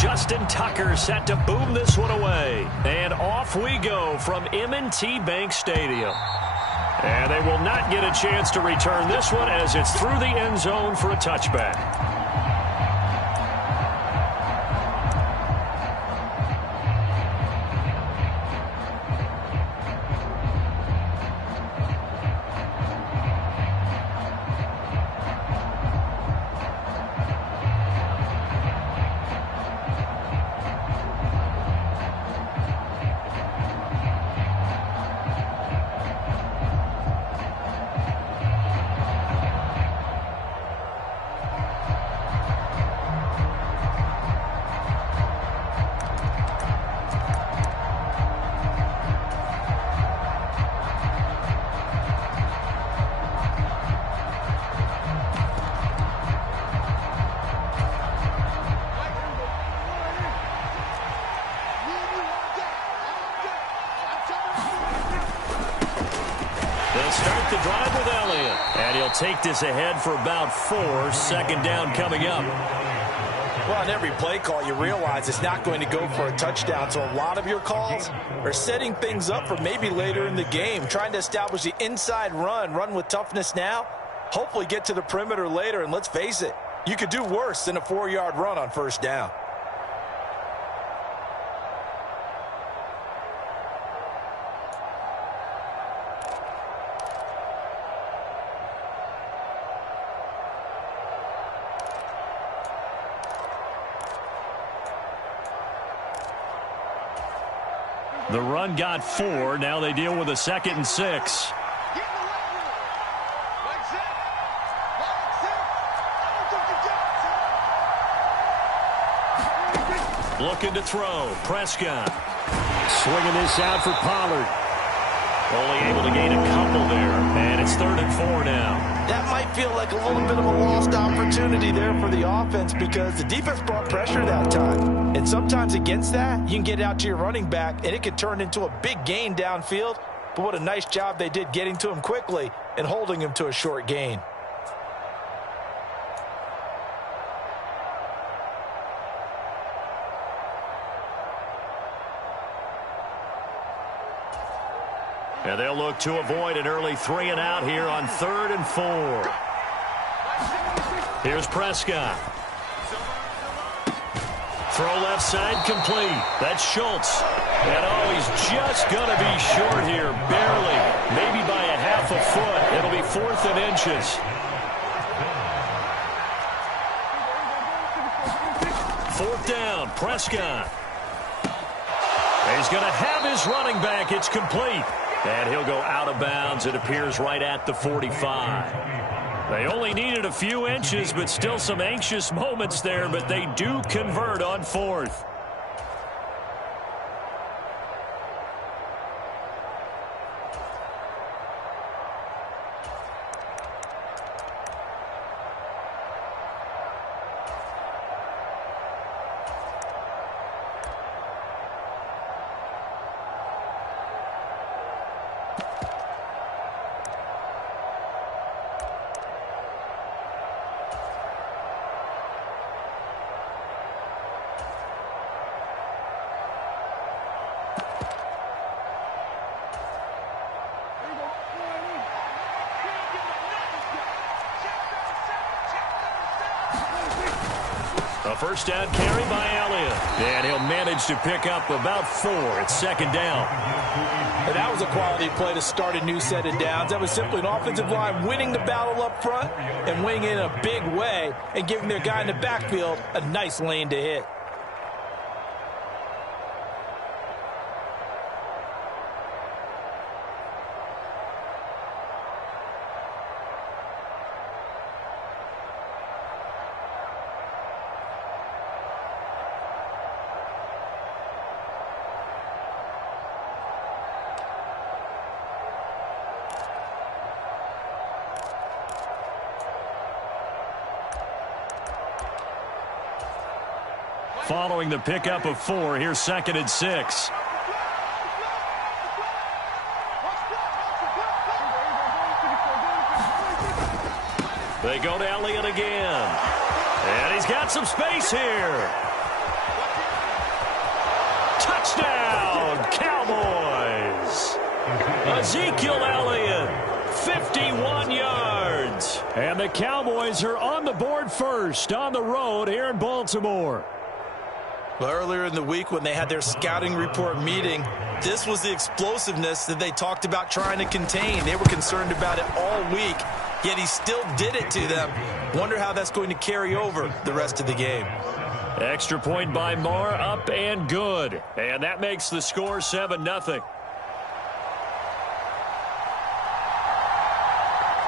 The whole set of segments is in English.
Justin Tucker set to boom this one away. And off we go from M&T Bank Stadium. And they will not get a chance to return this one as it's through the end zone for a touchback. Start the drive with Elliott. And he'll take this ahead for about 4. Second down coming up. Well, on every play call, you realize it's not going to go for a touchdown. So a lot of your calls are setting things up for maybe later in the game, trying to establish the inside run with toughness now, hopefully get to the perimeter later. And let's face it, you could do worse than a 4-yard run on first down. The run got 4. Now they deal with a 2nd and 6. Looking to throw. Prescott. Swinging this out for Pollard. Only able to gain a couple there. And it's 3rd and 4 now. That might feel like a little bit of a lost opportunity there for the offense because the defense brought pressure that time. And sometimes against that, you can get out to your running back, and it could turn into a big gain downfield. But what a nice job they did getting to him quickly and holding him to a short gain. And they'll look to avoid an early 3 and out here on 3rd and 4. Here's Prescott. Throw left side complete. That's Schultz. And oh, he's just going to be short here, barely. Maybe by a half a foot. It'll be 4th and inches. 4th down, Prescott. And he's going to have his running back. It's complete. And he'll go out of bounds. It appears right at the 45. They only needed a few inches, but still some anxious moments there. But they do convert on 4th. A first down carry by Elliott. And he'll manage to pick up about 4. It's 2nd down. And that was a quality play to start a new set of downs. That was simply an offensive line winning the battle up front and winning in a big way and giving their guy in the backfield a nice lane to hit. Following the pickup of 4, here's 2nd and 6. They go to Elliott again. And he's got some space here. Ezekiel Elliott, 51 yards. And the Cowboys are on the board first on the road here in Baltimore. Well, earlier in the week when they had their scouting report meeting, this was the explosiveness that they talked about trying to contain. They were concerned about it all week, yet he still did it to them. Wonder how that's going to carry over the rest of the game. Extra point by Marr, up and good. And that makes the score 7-0.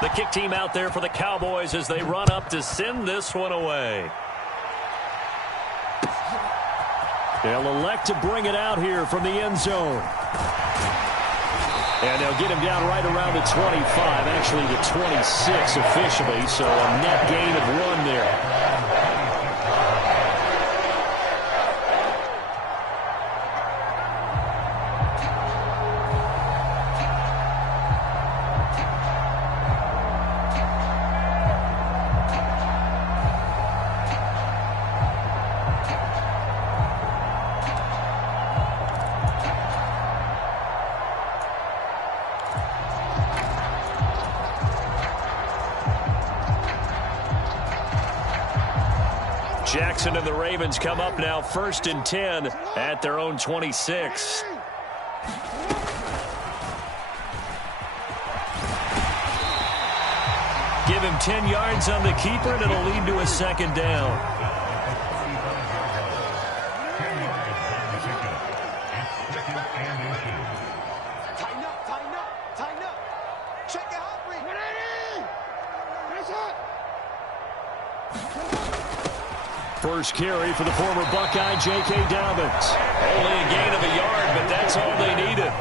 The kick team out there for the Cowboys as they run up to send this one away. They'll elect to bring it out here from the end zone. And they'll get him down right around the 25, actually the 26 officially, so a net gain of 1 there. Jackson and the Ravens come up now 1st and 10 at their own 26. Give him 10 yards on the keeper, and it'll lead to a 2nd down. First carry for the former Buckeye, J.K. Dobbins. Only a gain of a yard, but that's all they needed.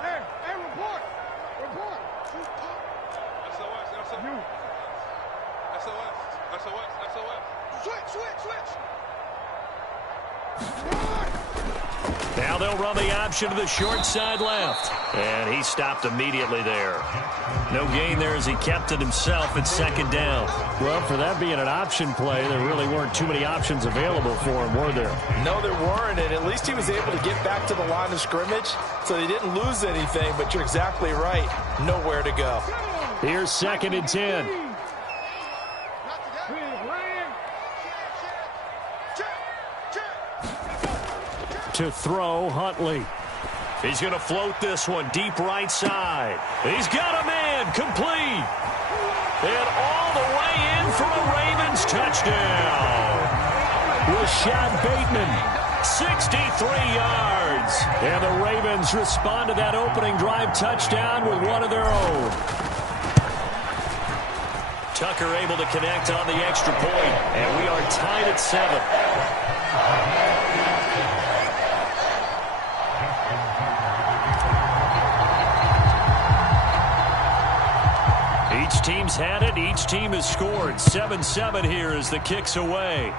Hey, report. SOS. Switch. Now they'll run the option to the short side left. And he stopped immediately there. No gain there as he kept it himself at 2nd down. Well, for that being an option play, there really weren't too many options available for him, were there? No, there weren't, and at least he was able to get back to the line of scrimmage, so he didn't lose anything, but you're exactly right. Nowhere to go. Here's 2nd and 10. To throw, Huntley. He's going to float this one deep right side. He's got a man, complete. And all the way in for a Ravens touchdown. Rashad Bateman, 63 yards. And the Ravens respond to that opening drive touchdown with one of their own. Tucker able to connect on the extra point, and we are tied at 7. Each team's had it. Each team has scored. 7-7 here as the kick's away.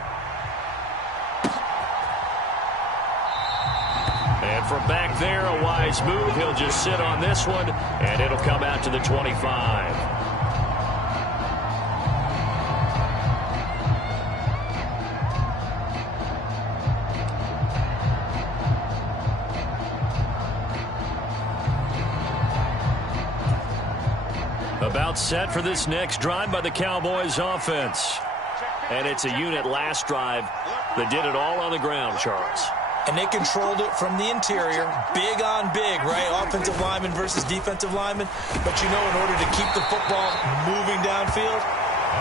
And from back there, a wise move. He'll just sit on this one, and it'll come out to the 25. About set for this next drive by the Cowboys offense. And it's a unit last drive that did it all on the ground, Charles. And they controlled it from the interior. Big on big, right? Offensive lineman versus defensive lineman. But you know, in order to keep the football moving downfield,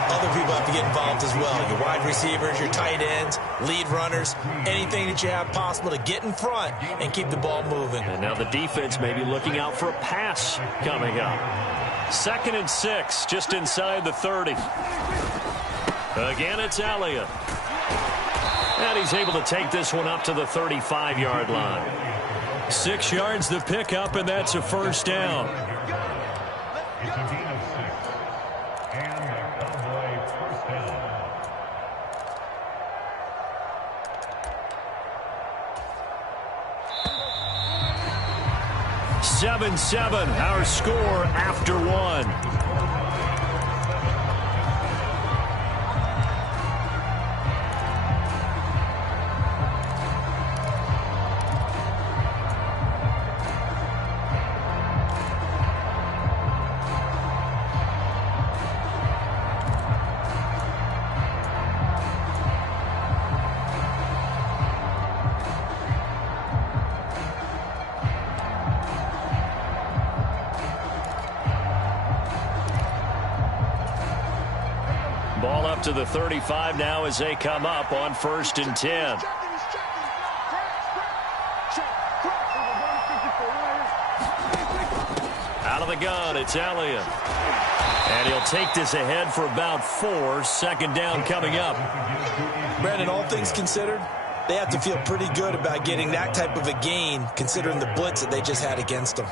other people have to get involved as well. Your wide receivers, your tight ends, lead runners, anything that you have possible to get in front and keep the ball moving. And now the defense may be looking out for a pass coming up. 2nd and 6, just inside the 30. Again, it's Elliott. And he's able to take this one up to the 35-yard line. 6 yards the pickup, and that's a 1st down. Seven, our score after 1. to the 35 now as they come up on 1st and 10. Out of the gun, it's Elliott. And he'll take this ahead for about 4. Second down coming up. Brandon, all things considered, they have to feel pretty good about getting that type of a gain, considering the blitz that they just had against them.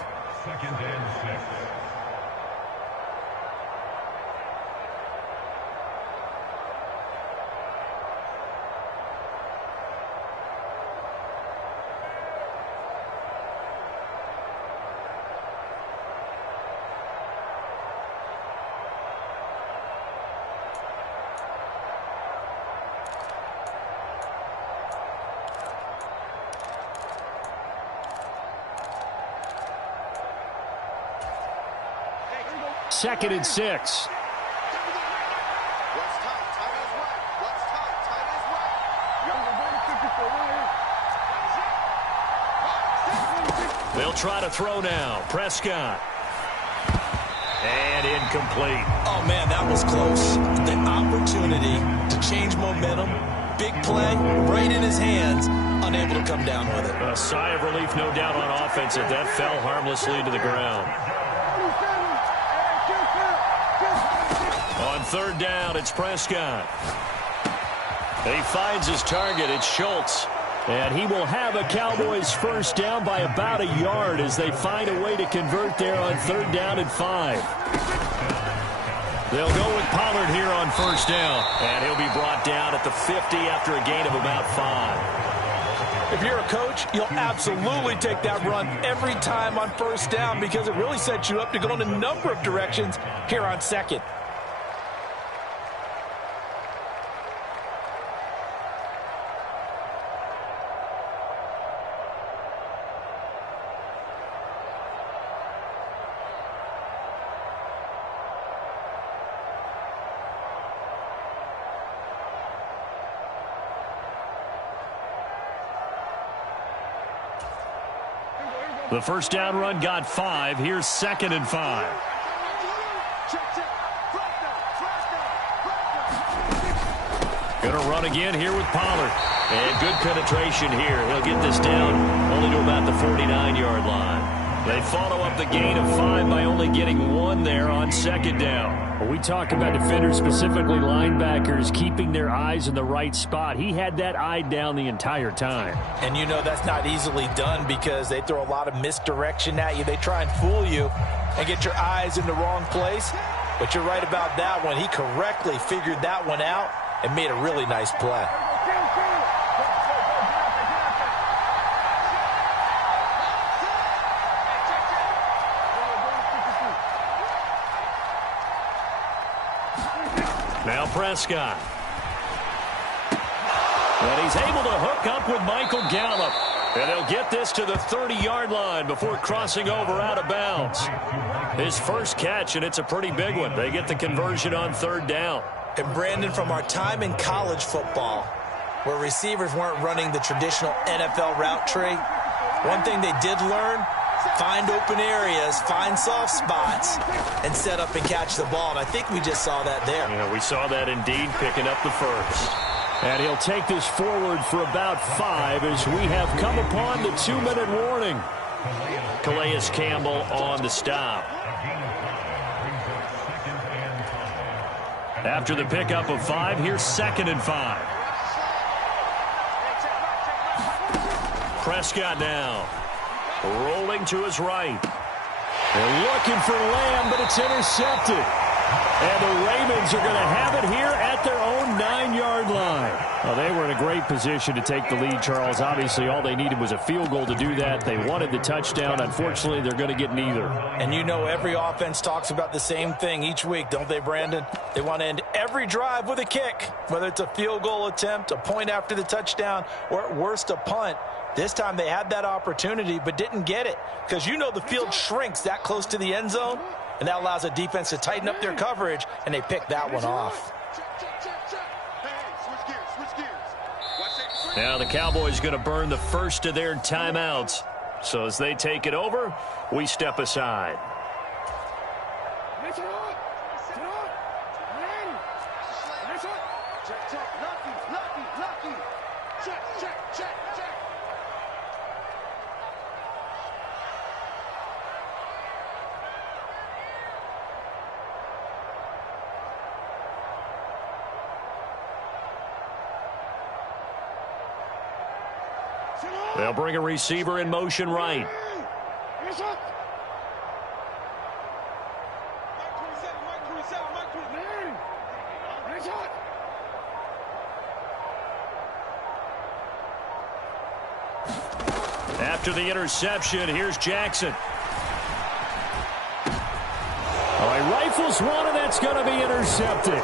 Second and 6. They'll try to throw now. Prescott. And incomplete. Oh, man, that was close. The opportunity to change momentum, big play, right in his hands, unable to come down with it. A sigh of relief, no doubt, on offense if that fell harmlessly to the ground. On 3rd down, it's Prescott. He finds his target. It's Schultz. And he will have a Cowboys first down by about a yard as they find a way to convert there on 3rd down and 5. They'll go with Pollard here on 1st down. And he'll be brought down at the 50 after a gain of about 5. If you're a coach, you'll absolutely take that run every time on 1st down because it really sets you up to go in a number of directions here on 2nd. The first down run got 5. Here's 2nd and 5. Going to run again here with Pollard. And good penetration here. He'll get this down only to about the 49-yard line. They follow up the gain of 5 by only getting 1 there on 2nd down. Well, we talk about defenders, specifically linebackers, keeping their eyes in the right spot. He had that eye down the entire time. And you know that's not easily done because they throw a lot of misdirection at you. They try and fool you and get your eyes in the wrong place. But you're right about that one. He correctly figured that one out and made a really nice play. Now Prescott. And he's able to hook up with Michael Gallup. And they'll get this to the 30-yard line before crossing over out of bounds. His first catch, and it's a pretty big one. They get the conversion on 3rd down. And Brandon, from our time in college football, where receivers weren't running the traditional NFL route tree, one thing they did learn, find open areas, find soft spots, and set up and catch the ball. And I think we just saw that there. Yeah, we saw that indeed, picking up the first. And he'll take this forward for about 5 as we have come upon the 2-minute warning. Calais Campbell on the stop. After the pickup of 5, here's 2nd and 5. Prescott now. Rolling to his right. They're looking for Lamb, but it's intercepted. And the Ravens are going to have it here at their own 9-yard line. Well, they were in a great position to take the lead, Charles. Obviously, all they needed was a field goal to do that. They wanted the touchdown. Unfortunately, they're going to get neither. And you know every offense talks about the same thing each week, don't they, Brandon? They want to end every drive with a kick, whether it's a field goal attempt, a point after the touchdown, or at worst, a punt. This time they had that opportunity but didn't get it because you know the field shrinks that close to the end zone, and that allows a defense to tighten up their coverage, and they pick that one off. Now the Cowboys going to burn the first of their timeouts. So as they take it over, we step aside. Check, check, check, check. They'll bring a receiver in motion right. Yes, up. Mike 27, Mike 29. Yes, up. After the interception, here's Jackson. Oh, he rifles one, and that's going to be intercepted.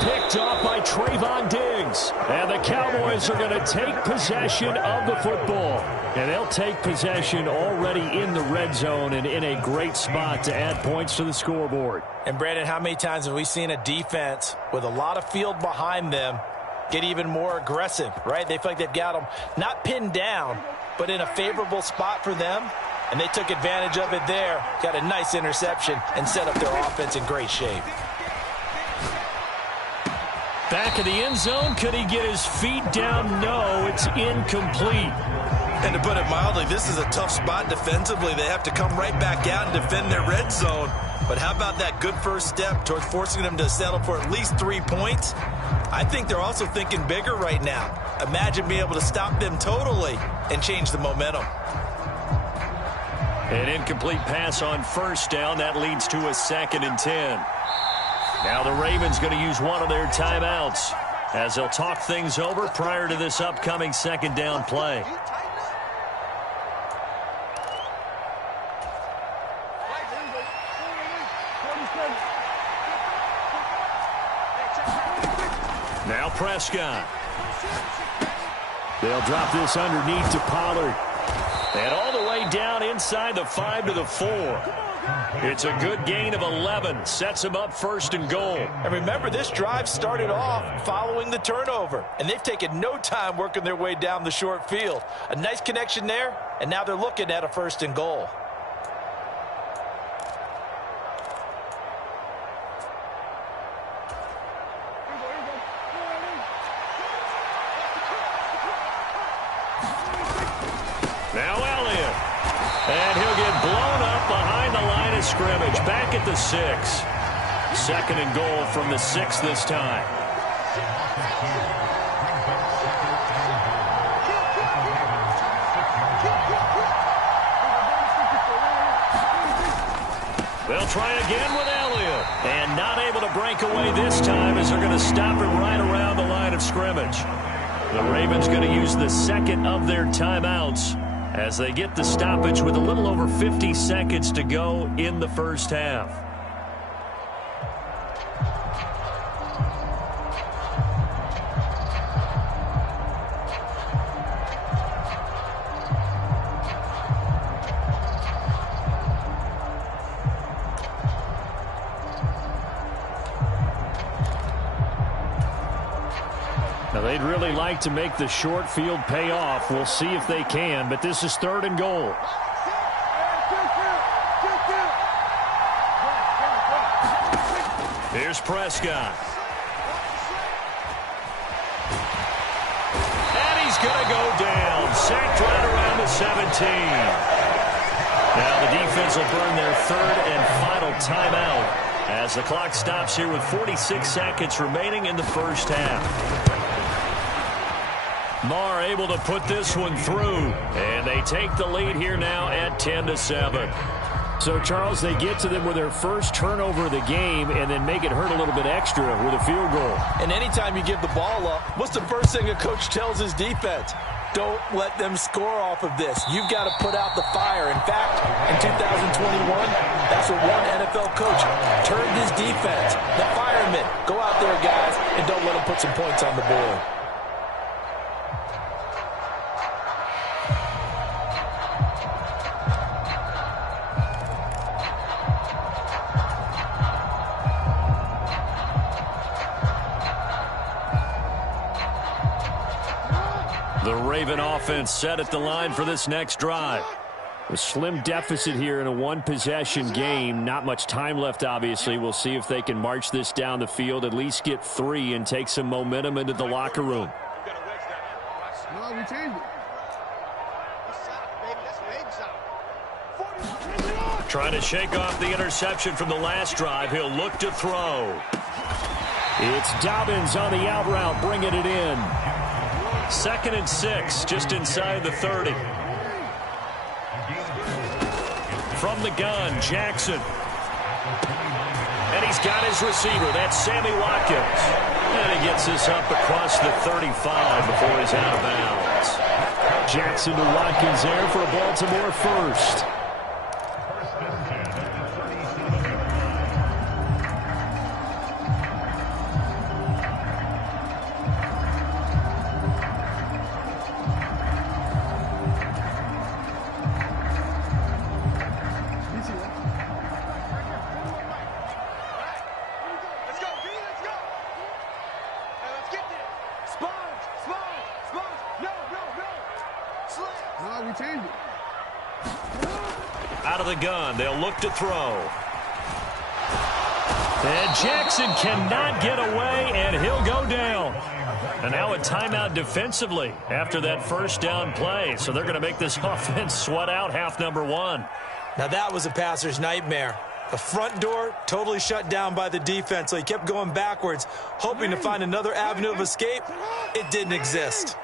Picked off by Trayvon Diggs. And the Cowboys are going to take possession of the football. And they'll take possession already in the red zone and in a great spot to add points to the scoreboard. And, Brandon, how many times have we seen a defense with a lot of field behind them get even more aggressive, right? They feel like they've got them not pinned down, but in a favorable spot for them. And they took advantage of it there. Got a nice interception and set up their offense in great shape. Back in the end zone, could he get his feet down? No, it's incomplete. And to put it mildly, this is a tough spot defensively. They have to come right back out and defend their red zone. But how about that good first step towards forcing them to settle for at least 3 points? I think they're also thinking bigger right now. Imagine being able to stop them totally and change the momentum. An incomplete pass on first down. That leads to a 2nd and 10. Now the Ravens going to use one of their timeouts as they'll talk things over prior to this upcoming 2nd down play. Now Prescott. They'll drop this underneath to Pollard. And all the way down inside the 5 to the 4. It's a good gain of 11. Sets him up 1st and goal. And remember, this drive started off following the turnover. And they've taken no time working their way down the short field. A nice connection there, and now they're looking at a 1st and goal. Now Elliott. And he'll get blown up behind the line of scrimmage. Back at the 6. 2nd and goal from the 6 this time. They'll try again with Elliott. And not able to break away this time as they're going to stop it right around the line of scrimmage. The Ravens going to use the 2nd of their timeouts as they get the stoppage with a little over 50 seconds to go in the first half. Now, they'd really like to make the short field pay off. We'll see if they can, but this is 3rd and goal. Here's Prescott. And he's going to go down. Sacked right around the 17. Now the defense will burn their 3rd and final timeout as the clock stops here with 46 seconds remaining in the first half. Marr able to put this one through, and they take the lead here now at 10-7. So, Charles, they get to them with their first turnover of the game and then make it hurt a little bit extra with a field goal. And anytime you give the ball up, what's the first thing a coach tells his defense? Don't let them score off of this. You've got to put out the fire. In fact, in 2021, that's what one NFL coach turned his defense. The firemen. Go out there, guys, and don't let them put some points on the board. The Raven offense set at the line for this next drive. A slim deficit here in a one-possession game. Not much time left, obviously. We'll see if they can march this down the field, at least get 3, and take some momentum into the locker room. No, we changed it. Trying to shake off the interception from the last drive. He'll look to throw. It's Dobbins on the out route, bringing it in. 2nd and 6, just inside the 30. From the gun, Jackson. And he's got his receiver. That's Sammy Watkins. And he gets this up across the 35 before he's out of bounds. Jackson to Watkins there for a Baltimore first. Out of the gun, they'll look to throw. And Jackson cannot get away, and he'll go down. And now a timeout defensively after that first down play. So they're going to make this offense sweat out half number 1. Now that was a passer's nightmare. The front door totally shut down by the defense, so he kept going backwards, hoping to find another avenue of escape. It didn't exist.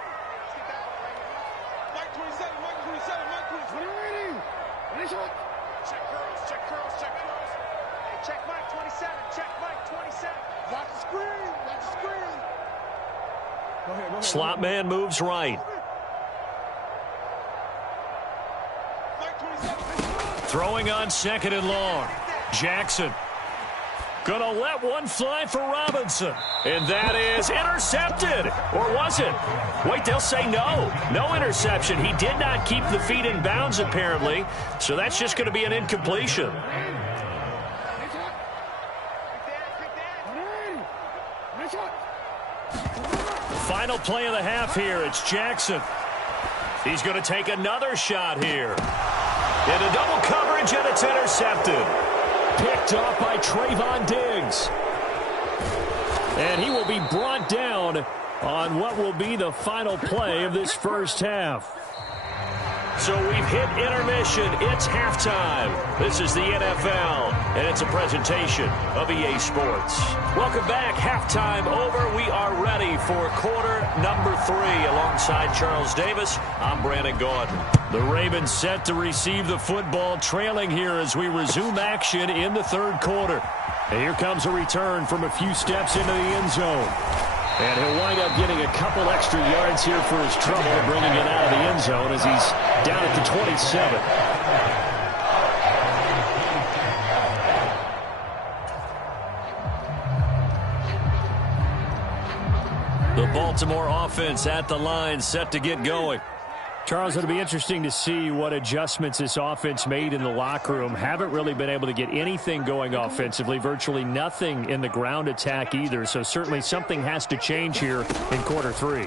Slot man moves right. Throwing on 2nd and long. Jackson. Gonna let one fly for Robinson. And that is intercepted. Or was it? Wait, they'll say no. No interception. He did not keep the feet in bounds, apparently. So that's just going to be an incompletion. Final play of the half here. It's Jackson. He's going to take another shot here. Into double coverage, and it's intercepted. Picked off by Trayvon Diggs. And he will be brought down on what will be the final play of this first half. So we've hit intermission. It's halftime. This is the NFL, and it's a presentation of EA Sports. Welcome back. Halftime over. We are ready for quarter number 3. Alongside Charles Davis, I'm Brandon Gordon. The Ravens set to receive the football, trailing here as we resume action in the third quarter. And here comes a return from a few steps into the end zone. And he'll wind up getting a couple extra yards here for his trouble, bringing it out of the end zone as he's down at the 27. The Baltimore offense at the line, set to get going. Charles, it'll be interesting to see what adjustments this offense made in the locker room. Haven't really been able to get anything going offensively, virtually nothing in the ground attack either. So certainly something has to change here in quarter 3.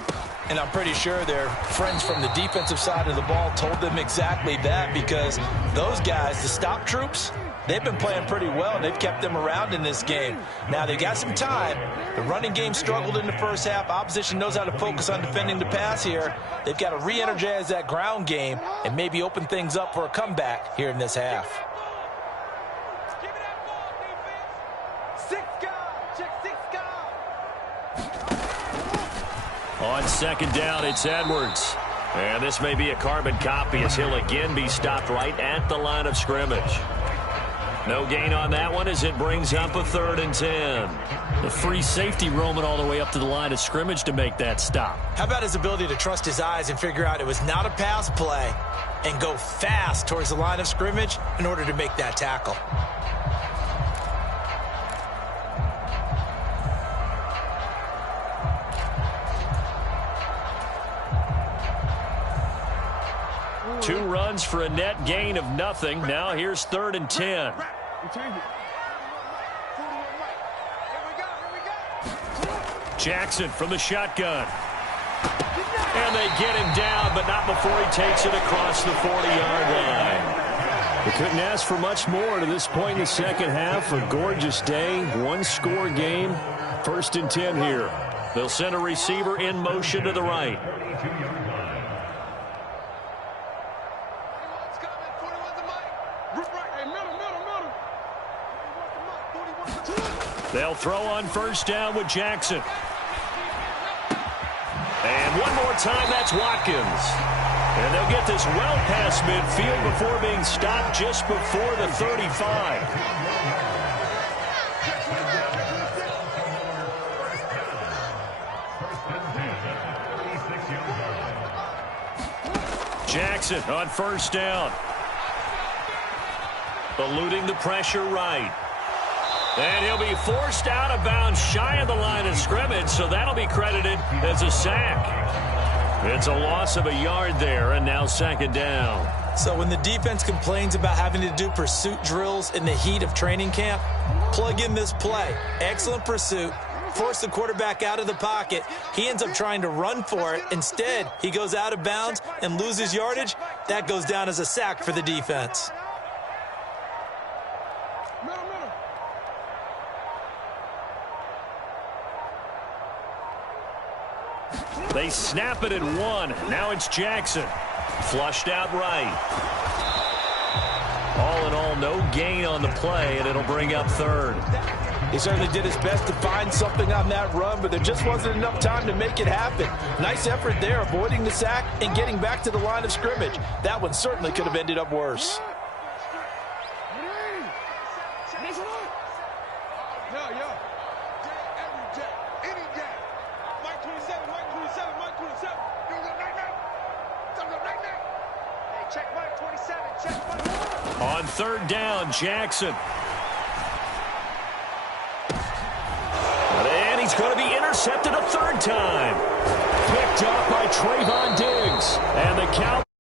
And I'm pretty sure their friends from the defensive side of the ball told them exactly that, because those guys, the stop troops, they've been playing pretty well, and they've kept them around in this game. Now, they've got some time. The running game struggled in the first half. Opposition knows how to focus on defending the pass here. They've got to re-energize that ground game and maybe open things up for a comeback here in this half. On 2nd down, it's Edwards. And this may be a carbon copy as he'll again be stopped right at the line of scrimmage. No gain on that one as it brings up a 3rd and 10. The free safety roaming all the way up to the line of scrimmage to make that stop. How about his ability to trust his eyes and figure out it was not a pass play and go fast towards the line of scrimmage in order to make that tackle? Two runs for a net gain of nothing. Now here's 3rd and 10. Jackson from the shotgun. And they get him down, but not before he takes it across the 40-yard line. They couldn't ask for much more to this point in the second half. A gorgeous day, one-score game. 1st and 10 here. They'll send a receiver in motion to the right. They'll throw on first down with Jackson. And one more time, that's Watkins. And they'll get this well past midfield before being stopped just before the 35. Jackson on first down. Eluding the pressure right. And he'll be forced out of bounds shy of the line of scrimmage, so that'll be credited as a sack. It's a loss of a yard there, and now second down. So when the defense complains about having to do pursuit drills in the heat of training camp, plug in this play. Excellent pursuit. Force the quarterback out of the pocket. He ends up trying to run for it. Instead, he goes out of bounds and loses yardage. That goes down as a sack for the defense. They snap it at one. Now it's Jackson. Flushed out right. All in all, no gain on the play, and it'll bring up third. He certainly did his best to find something on that run, but there just wasn't enough time to make it happen. Nice effort there, avoiding the sack and getting back to the line of scrimmage. That one certainly could have ended up worse. On third down, Jackson. And he's going to be intercepted a third time. Picked up by Trayvon Diggs. And the count.